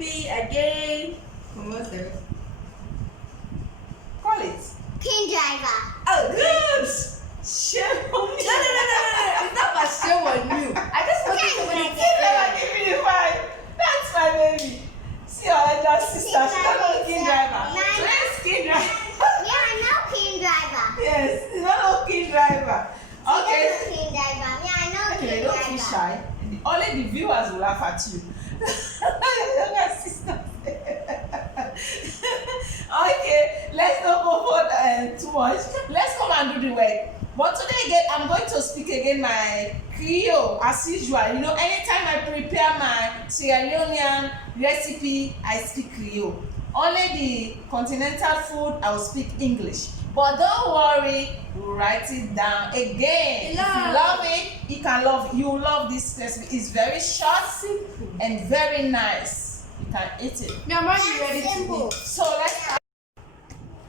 recipe again. What's the call it? King driver. Oh, good. Shame on me. No. It's not my shame on you. I just want to King give me the vibe. That's my baby. See your elder sister. She don't know King driver. So let's King driver. Yeah, I know King driver. Yes, you don't know King driver. Okay. King driver. Yeah, I know Okay, King don't driver. feel shy. Only the viewers will laugh at you. Younger sister. Okay, let's not go for too much. Let's come and do the work. But today again, I'm going to speak again my Creole as usual. You know, anytime I prepare my Sierra Leonean recipe, I speak Creole. Only the continental food, I will speak English. But don't worry, we'll write it down again. If you love it, you will love this recipe. It's very short, simple, and very nice. You can eat it. Me, I'm already ready to eat. So let's start.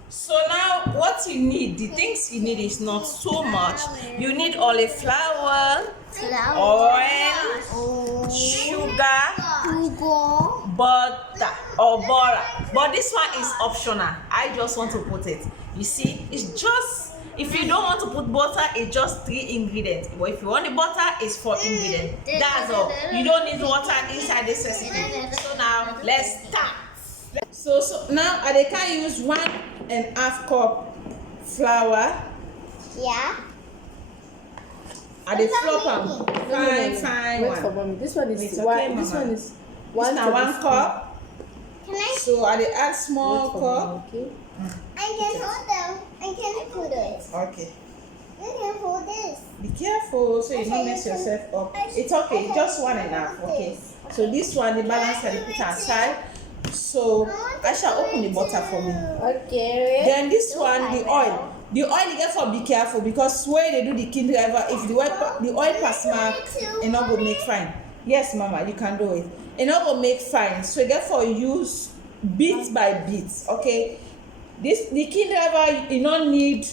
So now what you need, the things you need is not so much. You need olive flour, oil, sugar, butter or butter. But this one is optional. I just want to put it. You see, it's just, if you don't want to put butter, it's just 3 ingredients. But if you want the butter, it's 4 ingredients. That's all. You don't need water inside this recipe. So now let's start. So now I can use 1.5 cup flour. Yeah. I dey flop am fine Wait one. for mommy. This one is It's one. okay, This Mama. one is This one. na 1 cup. Can I? So I dey add small Wait for cup. mommy, okay? I can hold them. I can hold it. Okay. I can hold this. Be careful so you don't mess yourself up. It's okay, just 1.5. Okay. So this one, the balance I dey put aside. So I shall open the butter for me. Okay. Then this one, the oil. The oil you get for be careful because when they do the King driver, if the oil pass mark, it not go make fine. Yes, Mama, you can do it. It not go make fine. So you get for use bit by bit. Okay. The King driver you don't need.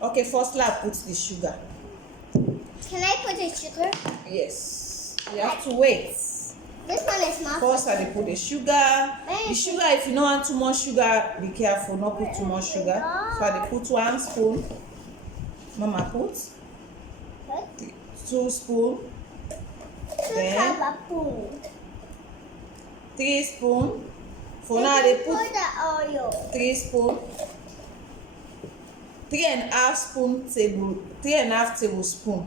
Okay, first I put the sugar. Can I put the sugar? Yes. You have to wait. This one is not. First, I put the sugar. The sugar, if you don't want too much sugar, be careful, not put too much sugar. So I put 1 spoon. Mama put 2 spoon. Then 3 spoon. For now, they put the oil. 3 spoon. 3.5 tablespoon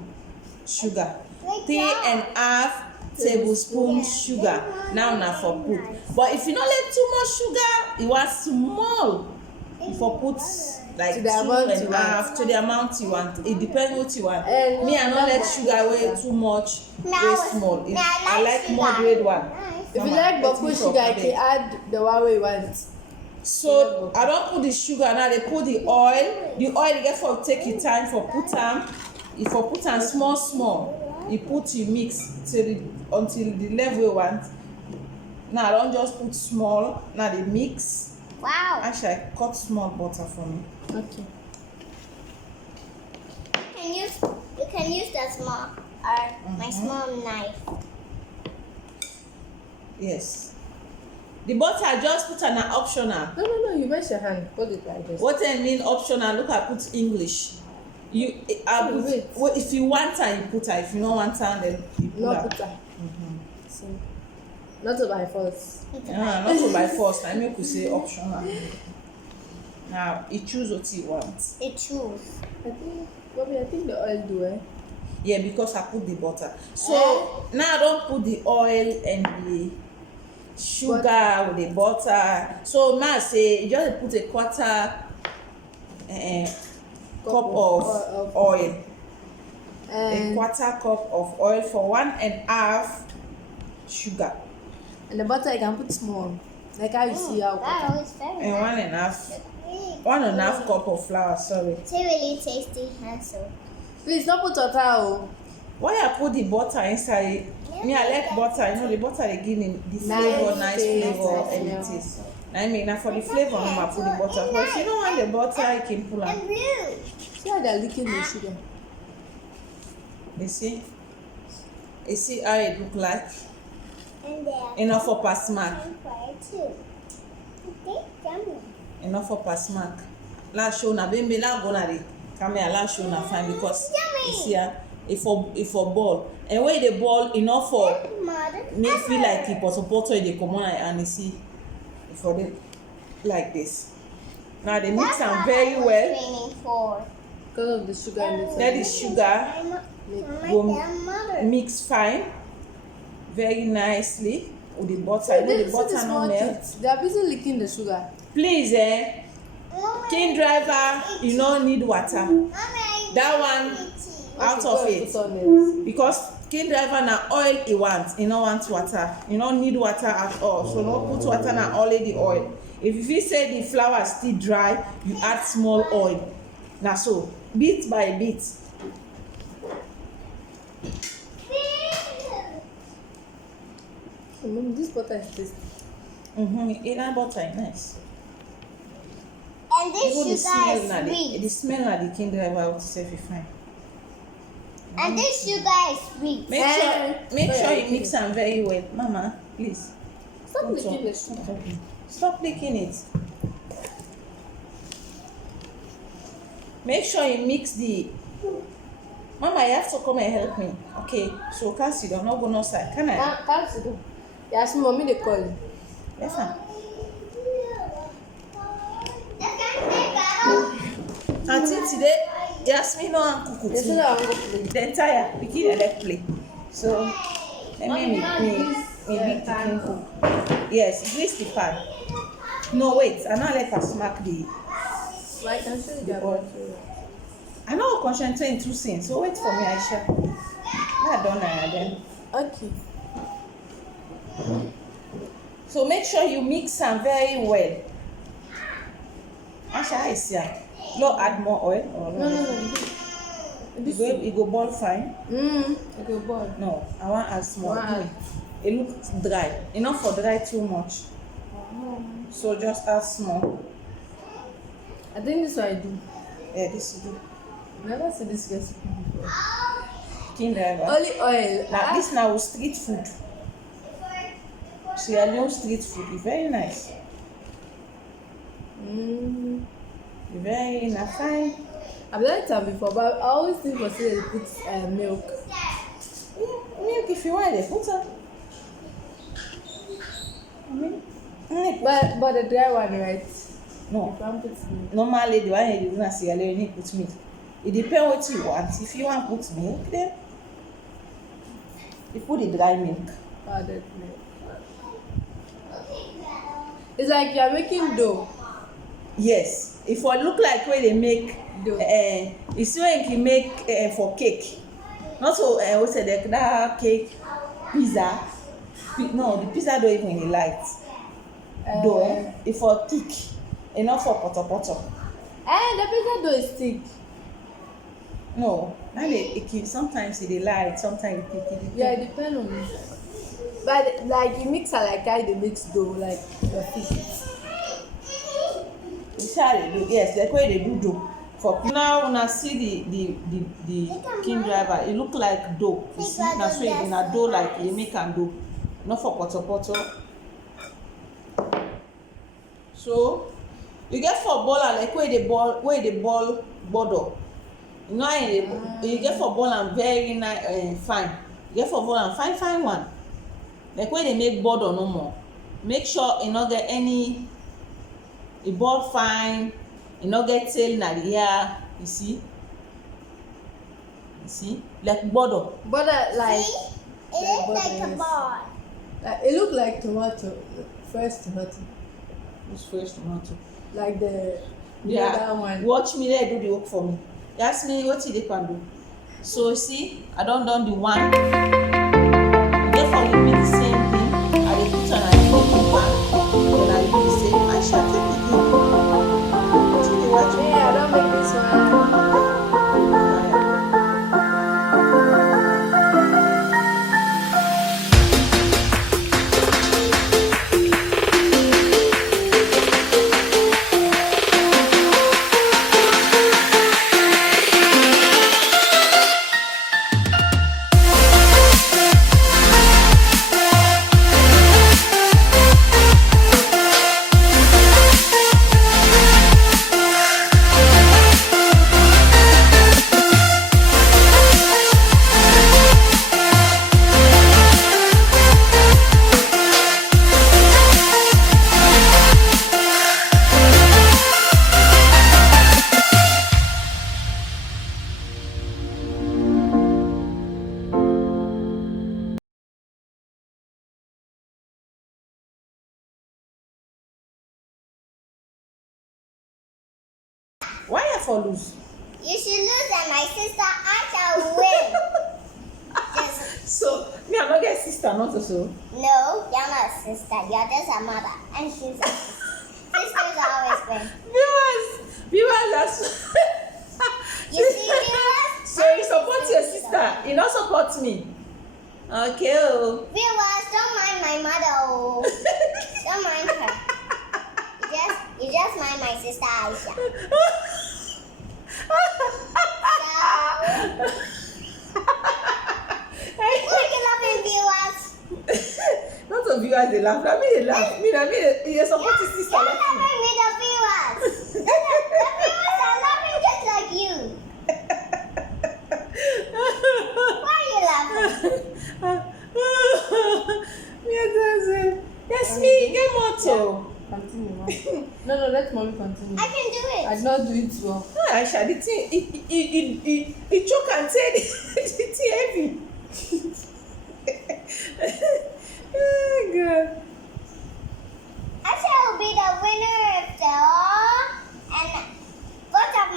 sugar. 3.5 tablespoon sugar. Now for put. But if you don't let too much sugar, it was small. If you put like To the amount you 2.5 to the amount you want. It depends what you want. And Me, I don't let sugar way too much, way small. I like moderate one. if you Mama, like let buffalo me sugar, talk you can add the one way you want. So I don't put the sugar now. They put the oil. The oil you get for take your time for put them. If you put them small, you put you mix until the level you want. Now I don't just put small. Now they mix. Wow. Actually, I cut small butter for me. Okay. You can use that small my small knife. Yes. The butter I just put an optional. No. You wash your hand. Hold it like this. What I mean optional? Look, I put English. I put, wait. well, if you want her, you put her. If you don't want her, then you put No her. butter. So, not to by force. Not to by force. I mean, you could say optional. Now, you choose what you want. It choose. I think the oil do Yeah, because I put the butter. So now I don't put the oil and the sugar with the butter. So now I say you just put a quarter cup of oil. And A quarter cup of oil for 1.5 sugar. And the butter you can put small. Like how you see how That butter. was very And nice. 1.5 cup of flour, sorry. It's a really tasty handsome. Please don't put water. Oh. Why I put the butter inside? Me, I like butter. You know, the butter they give me the flavor, nice taste, flavor, and yeah. it taste. I mean, now for the flavor, I put the butter. But if you don't want the butter, you can pull out. And blue. See how they're licking the sugar. You see? You see how it look like? And there. Enough for pass mark. Too. Okay, yummy. Enough for pass mark. La show na bembe la go na the camera la show na fine because Yummy. you see if for ball and when the ball enough for me feel like it poto they come on and you see for the like this. Now they mix them very well. Training for. Because of the sugar in it. Let the sugar go mix fine, very nicely with the butter. You know the butter no melt. They are busy licking the sugar. Please, king driver, you don't need water. That one out of it because king driver na oil he wants. He don't want water. You don't need water at all. So no put water na only the oil. If you say the flour is still dry, you add small oil. Now so bit by bit. This butter is tasty. It butter is nice. And this Even the sugar smell is na sweet. the smell na the king driver will say fine. And this sugar is sweet. Make sure you mix them very well, Mama. Please. Stop licking the sugar. Stop licking it. Make sure you mix the. Mama, you have to come and help me. Okay, so can't sit down, not go outside. Can I? Can't sit down. You ask mommy they call you. Yes, ma'am. Until today, Yasmin no wan cook They with say me. that I'm going to play. The entire pikin dey like play. So let me big pikin cook. Yes, grease the pan. No wait, I no let her smack the. I can show you that bowl. one. I no concentrate in two things, so wait for me, Aisha. I done then. Okay. So make sure you mix them very well. Aisha, I see. No add more oil. Or No. It go boil fine. Okay, boy. No, I want add small. Why? It looks dry. Enough for dry too much. So just add small. I think this one I do. Yeah, this will do. Never see this recipe before. King driver. Only oil. Now this now street food. Sierra Leone street food. It's very nice. Very fine. I've done it before, but I always think for say they put milk. Milk if you want it, put it. But the dry one, right? No. You can't put milk. Normally the one you do na Sierra Leone you put milk. It depends what you want. If you want put milk, then you put the dry milk. Powdered milk. It's like you're making dough. Yes. If it look like where they make Dough. you see when you make for cake. Not so what's that cake pizza. No, the pizza don't even in light. Dough if for thick, enough for poto. The pizza dough is thick. No, and it sometimes it light, sometimes it thick. Yeah, it depends on it. But like you mix it like how they mix dough, like your fish. They do, yes, like where they do dough. For now, when I see the king driver, it look like dough. You see, now so in a dough like you make and dough, not for poto. So you get for ball and like where the ball border. You know, you get for ball and very nice fine. You get for ball and fine one. Like where they make border no more. Make sure you not get any. A ball fine, you no get tail na the hair. You see, like border. But like See? It looks like a ball. it look like tomato, fresh tomato. This fresh tomato. Like the other one. Watch me there do the work for me. You ask me what they can do. So see, I done the one. Therefore you make the same thing. I dey put on a cooking pan. Then I do the same. I shall take it in. See the watch me. Yeah, I don't make this one. Why you for lose? You should lose and my sister Aisha will win. Just, So me, I'm not get sister, not so. no, you're not a sister. You're just a mother. And she's a sister. Sisters always win. Viewers, that's. You see, viewers? So you support your sister, you not support me. Okay. Oh. Viewers, don't mind my mother. Oh. Don't mind her. You just mind my sister Aisha. Why are you laughing, viewers? Not of viewers they laugh. I mean they laugh. Me they support his sister. You're laughing with the viewers. The viewers are laughing just like you. Why are you laughing? Yes, me get more too. Continue, Mom. No, let mommy continue. I can do I it. did not do it well. Aisha, the thing it choke and say the thing heavy. Oh God. Aisha will be the winner of the all. And both of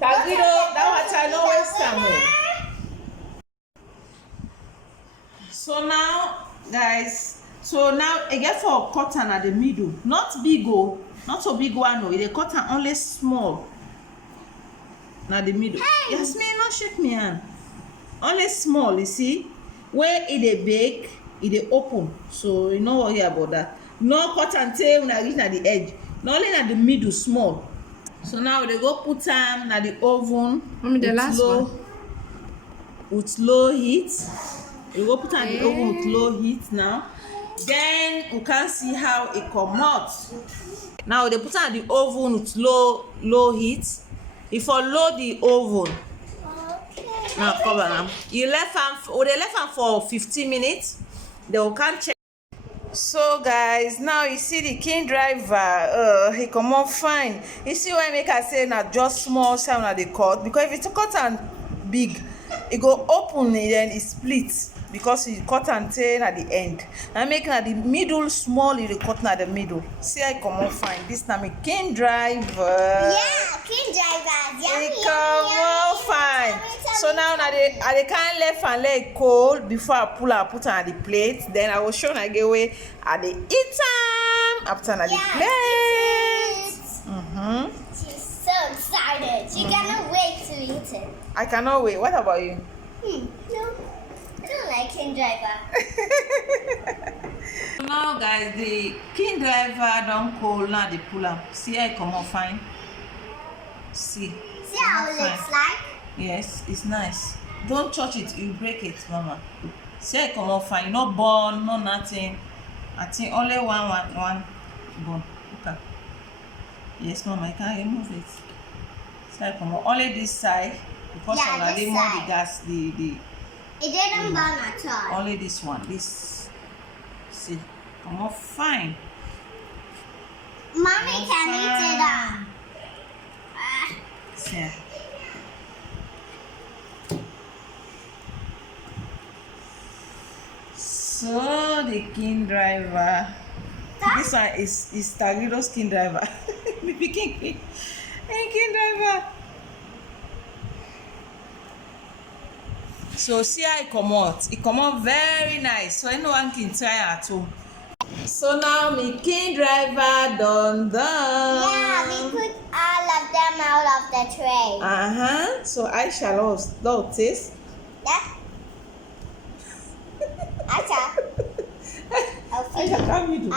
Tagido, that what I know will waste time. So now, guys, I get for cotton at the middle, not big oh, not so big one oh, the cotton only small. At the middle. Hey. Yasmin, not shake me hand. Only small, you see. Where it dey bake, it dey open. So you know worry about that. No cotton tail when I reach at the edge. Not only at the middle small. So now they go put them at the oven. Mommy, the last one. With low heat. We go put am in the oven with low heat now. Then we can see how it come out. Now they put am in the oven with low heat. If you load the oven, now cover am. You left am for 15 minutes. Then we can check. So guys, now you see the king driver. He come out fine. You see why I make I say na just small sound at the cut, because if it's cut and big, it go open and then it splits because it cut and tail at the end. I'm making at the middle small, it cut at the middle. See I come out fine. This time my king driver. Yeah, king driver. It come out fine. So now I can't left and let it cold before I put am at the plate. Then I will show you again way I dey eat am after na the plate. She's so excited. She cannot wait to eat it. I cannot wait. What about you? No, I don't like king driver. Now guys, the king driver don cold, now they pull am. See how it come out fine. See how it looks like? Yes, it's nice. Don't touch it, you break it, mama. See how it come out fine. No burn, no nothing. I think only one burn. Okay. Yes, mama, I can remove it. See how it come out. Only this side, because Yeah, I already this more side. the gas, the It didn't burn at all. only this one. This, see, come out fine. Mommy can eat it up. See. So the king driver. This one is Tagido's king driver. Baby king driver. So see how it come out. It come out very nice. So anyone can try at home. So now my king driver done. Yeah, we put all of them out of the tray. So I shall also taste. Yeah. Acha. I'll feed Aisha, you. come middle.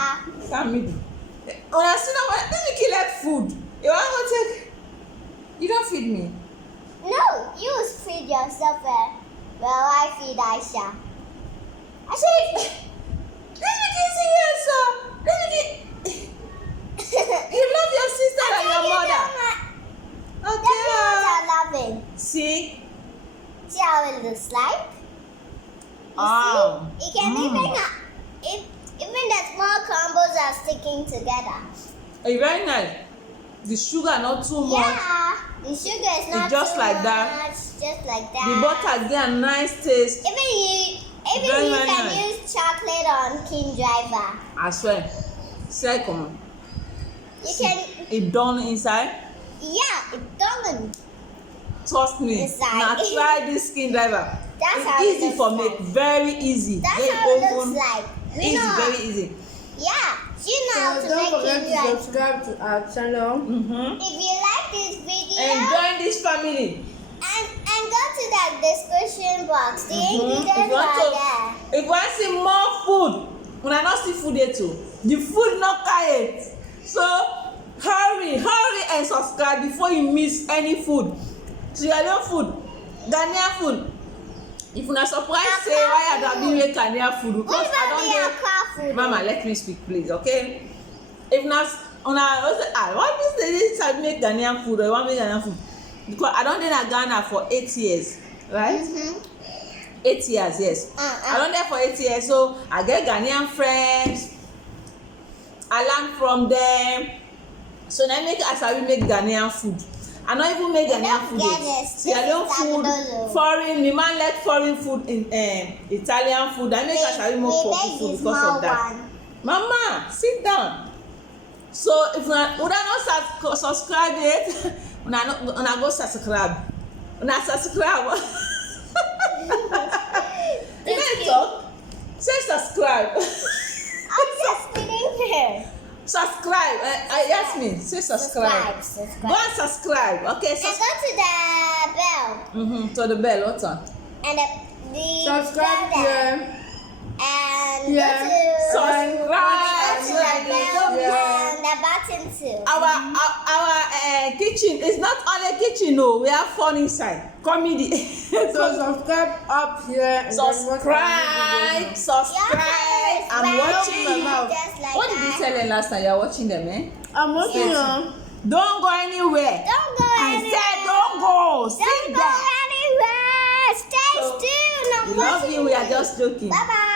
Come middle. When I see now, let me kill like food. You want to take? You don't feed me. No, you feed yourself. Well, I feed Aisha. Let me kiss you here, sir. Let me kiss. You love your sister and your mother. Okay. are loving. See? See how it looks like? You see? It can even the small combos are sticking together. It's very nice. The sugar not too much. Yeah, the sugar is not just too like much. that. Just like that. The butter get a nice taste. Even Very, you very can nice. use chocolate on King Driver. I swear. See, come on. You can. It done inside. Yeah, it doesn't. Trust me. It's like- Now try this skin driver. That's how It's it easy for looks make, like. very easy. That's very how it open. looks like. You Easy, know, very easy. yeah, you know how So to make don't forget it to right. subscribe to our channel. Mm-hmm. If you like this video, And join this family. and go to that description box. The If ingredients you want are there. to, if you want to see more food, when I not see food there too, the food not carry it. So hurry and subscribe before you miss any food. Sierra Leone food, Ghanaian food. If you not surprised, say why I don't be make Ghanaian food because What I about don't the know. aqua food? Mama, let me speak, please, okay? If not, what is this I make Ghanaian food or you want make Ghanaian food? Because I don't think I Ghana for 8 years, right? Mm-hmm. 8 years, yes. I don't there for 8 years, so I get Ghanaian friends. I learn from them. So now make as I will make Ghanaian food. I don't even make Ghanaian don't food. forget Yet. this. Sierra Leone This is food, Abidolo. foreign. Me man like foreign food in Italian food. I make as I will make We proper make food this because small of that. one. Mama, sit down. So if una not subscribe yet, una go subscribe. Una subscribe. You know talk? Say subscribe. I'm just sitting here. Subscribe. Yes, me. Say subscribe. Subscribe. Go and subscribe. Okay. And go to the bell. To the bell. What's on? And the Subscribe bell there. here. And Yeah. go to Subscribe. go to the bell Yeah. and the button too. Our kitchen is not only kitchen. No, we have fun inside. Comedy. So subscribe up here. And then watch our new Subscribe. videos. Subscribe. I'm watching. my mouth. Just like What did you that. tell them last time? You are watching them, eh? I'm watching on. Don't go anywhere. Don't go I anywhere. said don't go. Don't Sit go there. anywhere. Stay So, still. We love you. We are just joking. Bye bye.